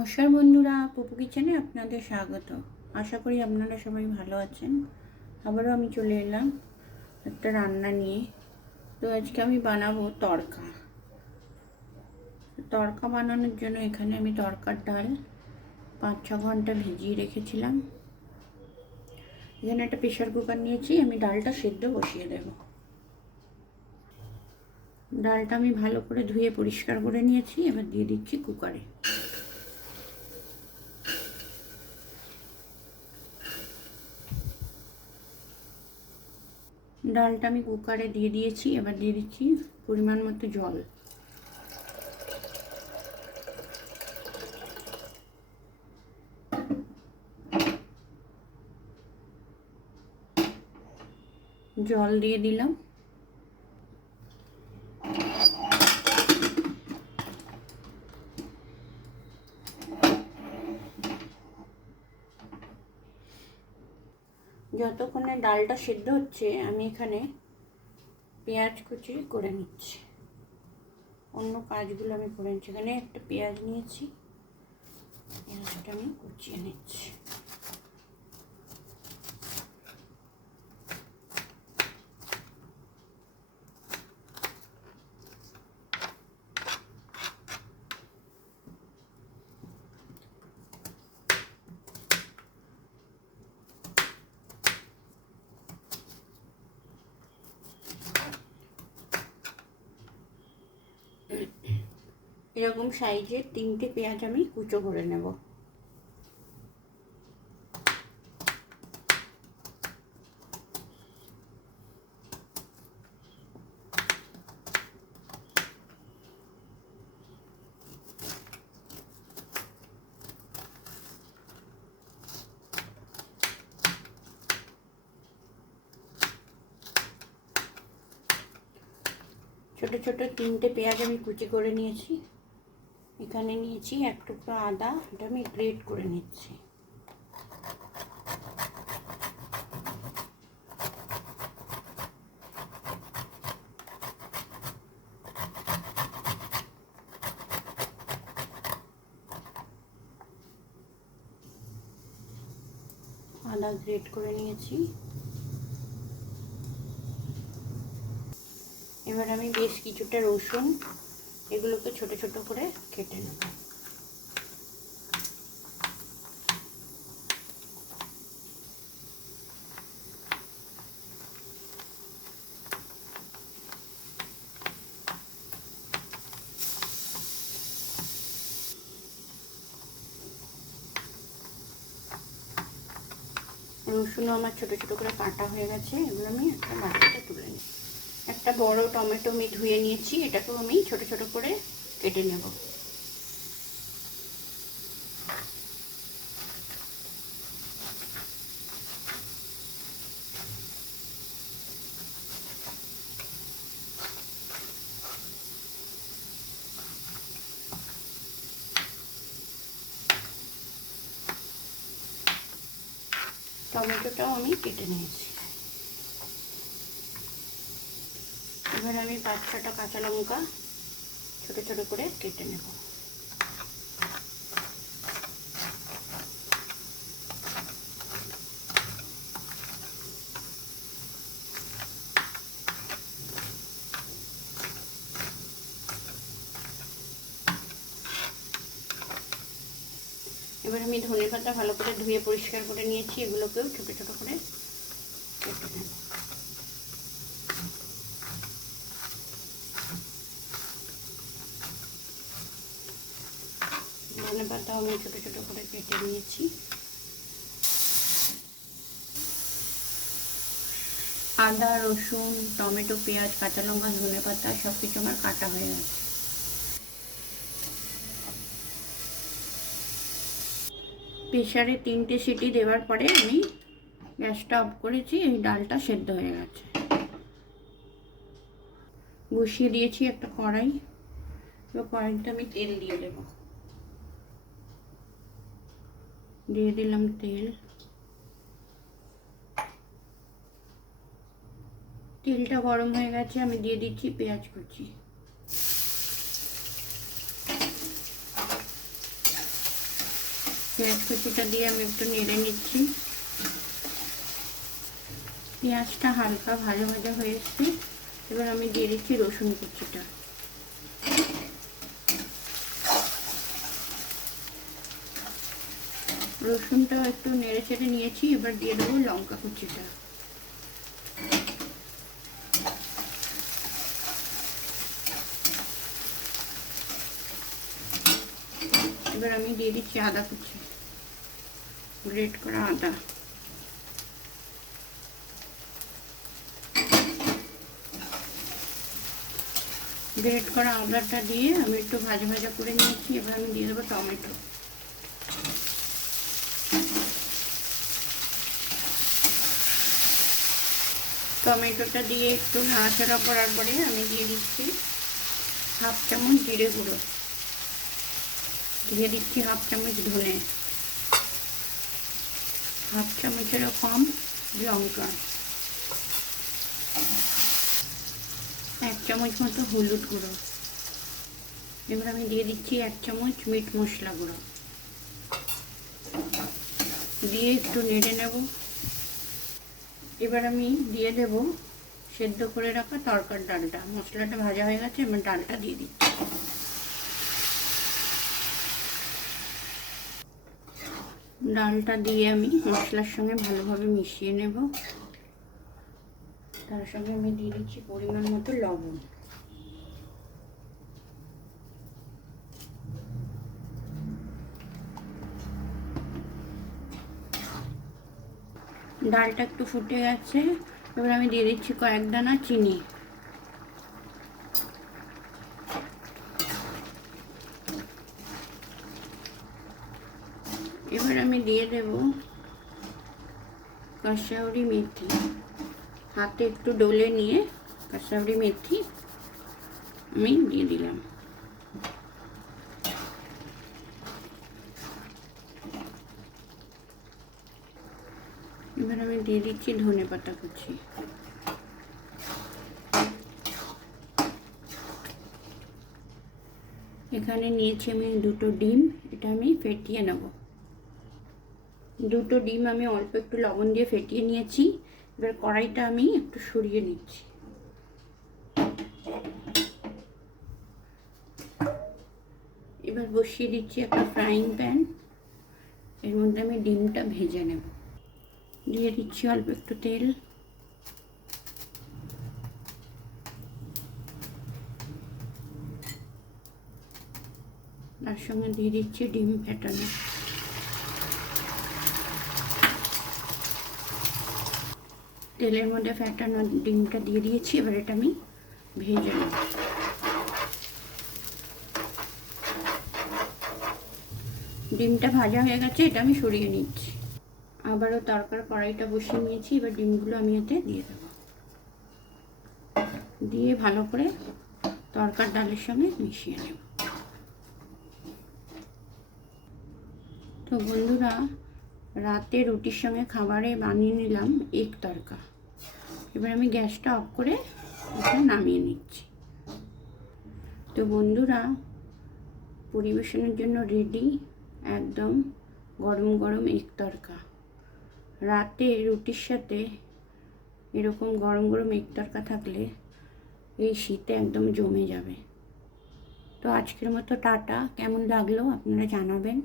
নমস্কার বন্ধুরা, পপু কিচেনে আপনাদের স্বাগত। আশা করি আপনারা সবাই ভালো আছেন। আবারও আমি চলে এলাম একটা রান্না নিয়ে। তো আজকে আমি বানাবো তড়কা তড়কা বানানোর জন্য এখানে আমি তড়কার ডাল পাঁচ ছ ঘণ্টা ভিজিয়ে রেখেছিলাম। এখানে একটা প্রেশার কুকার নিয়েছি, আমি ডালটা সেদ্ধ বসিয়ে দেব। ডালটা আমি ভালো করে ধুয়ে পরিষ্কার করে নিয়েছি, এবার দিয়ে দিচ্ছি কুকারে। ডালটা আমি কুকারে দিয়ে দিয়েছি এবার দিয়ে দিচ্ছি পরিমাণ মতো জল। জল দিয়ে দিলাম। যতক্ষণে ডালটা সেদ্ধ হচ্ছে, আমি এখানে পেঁয়াজ কুচি করে নিচ্ছি। অন্য কাজগুলো আমি করে নিচ্ছি। এখানে একটা পেঁয়াজ নিয়েছি, পেঁয়াজটা আমি কুচিয়ে নিচ্ছি। এরকম সাইজের তিনটে পেঁয়াজ আমি কুচো করে নেব। ছোট ছোট তিনটে পেঁয়াজ আমি কুচি করে নিয়েছি। এখানে নিয়েছি এক টুকরো আদা এটা আমি গ্রেট করে নিচ্ছি। আদা গ্রেট করে নিয়েছি। এবার আমি বেশ কিছুটা রসুন এগুলোকে ছোট ছোট করে কেটে নেব। রসুনও আমার ছোট ছোট করে কাটা হয়ে গেছে এগুলো আমি একটা বাটিতে তুলে নিই একটা বড় টমেটো আমি ধুয়ে নিয়েছি, এটাকেও আমি ছোট ছোট করে কেটে নেব। টমেটোটাও আমি কেটে নিয়েছি। এবার আমি পাঁচ ছটা কাঁচা লঙ্কা ছোটো ছোটো করে কেটে নেব। এবার আমি ধনে পাতা ভালো করে ধুয়ে পরিষ্কার করে নিয়েছি, এগুলোকেও ছোটো ছোটো করে কেটে নেব। ধনে পাতাও আমি ছোটো ছোটো করে কেটে নিয়েছি। আদা, রসুন, টমেটো, পেঁয়াজ, কাঁচা লঙ্কা, ধনে পাতা সব কিছু আমার কাটা হয়ে গেছে। প্রেশারে তিনটে সিটি দেওয়ার পরে আমি গ্যাসটা অফ করেছি, এই ডালটা সেদ্ধ হয়ে গেছে। বসিয়ে দিয়েছি একটা কড়াই। এবার কড়াইতে আমি তেল দিয়ে দেবো। দিয়ে দিলাম তেল। তেলটা গরম হয়ে গেছে, আমি দিয়ে দিচ্ছি পেঁয়াজ কুচি। পেঁয়াজ কুচিটা দিয়ে আমি একটু নেড়ে নিচ্ছি। পেঁয়াজটা হালকা ভাজা ভাজা হয়ে এসছে। এবার আমি দিয়ে দিচ্ছি রসুন কুচিটা। রসুনটা একটু নেড়ে চেড়ে নিয়েছি, এবার দিয়ে দেবো লঙ্কা কুচিটা। এবার আমি দিয়ে দিচ্ছি আদা কুচি, গ্রেট করা আদা। গ্রেট করা আদাটা দিয়ে আমি একটু ভাজা ভাজা করে নিয়েছি, এবার আমি দিয়ে দেবো টমেটো। টমেটোটা দিয়ে একটু নাড়াচাড়া করার পরে আমি দিয়ে দিচ্ছি হাফ চামচ জিরে গুঁড়ো। দিয়ে দিচ্ছি হাফ চামচ ধনে। হাফ চামচেরও কম লঙ্কা। এক চামচ মতো হলুদ গুঁড়ো। এবার আমি দিয়ে দিচ্ছি এক চামচ মিট মশলা গুঁড়ো। দিয়ে একটু নেড়ে নেব। এবার আমি দিয়ে দেব সেদ্ধ করে রাখা তরকার ডালটা। মশলাটা ভাজা হয়ে গেছে, এবার ডালটা দিয়ে দিচ্ছি। ডালটা দিয়ে আমি মশলার সঙ্গে ভালোভাবে মিশিয়ে নেব। তার সঙ্গে আমি দিয়ে দিচ্ছি পরিমাণ মতো লবণ। ডালটা একটু ফুটে গেছে। এবার আমি দিয়ে দিচ্ছি কয়েক দানা চিনি। এবার আমি দিয়ে দেব কাসাউরি মেথি। হাতে একটু ডলে নিয়ে কাসাউরি মেথি আমি দিয়ে দিলাম। এবার আমি দিয়ে দিচ্ছি ধনে পাতা কুচি। এখানে নিয়েছি আমি দুটো ডিম, এটা আমি ফেটিয়ে নেব। দুটো ডিম আমি অল্প একটু লবণ দিয়ে ফেটিয়ে নিয়েছি, এবার কড়াইটা আমি একটু সরিয়ে নিচ্ছি। এবার বসিয়ে দিচ্ছি একটা ফ্রাইং প্যান এর মধ্যে আমি ডিমটা ভেজে নেব। দিয়ে দিচ্ছি অল্প একটু তেল তার সঙ্গে দিয়ে দিচ্ছি ডিম ফেটানো তেলের মধ্যে ফ্যাটানো ডিমটা দিয়ে দিয়েছি এবার এটা আমি ভেজে নেব ডিমটা ভাজা হয়ে গেছে এটা আমি সরিয়ে নিচ্ছি আবারও তরকার কড়াইটা বসিয়ে নিয়েছি, এবার ডিমগুলো আমি এতে দিয়ে দেব। দিয়ে ভালো করে তরকার ডালের সঙ্গে মিশিয়ে নেব। তো বন্ধুরা, রাতে রুটির সঙ্গে খাবারে বানিয়ে নিলাম এক তরকা। এবার আমি গ্যাসটা অফ করে এটা নামিয়ে নিচ্ছি। তো বন্ধুরা, পরিবেশনের জন্য রেডি একদম গরম গরম এক তরকা। রাতে রুটির সাথে এরকম গরম গরম এক তরকা থাকলে এই শীতে একদম জমে যাবে। তো আজকের মতো টাটা। কেমন লাগল আপনারা জানাবেন।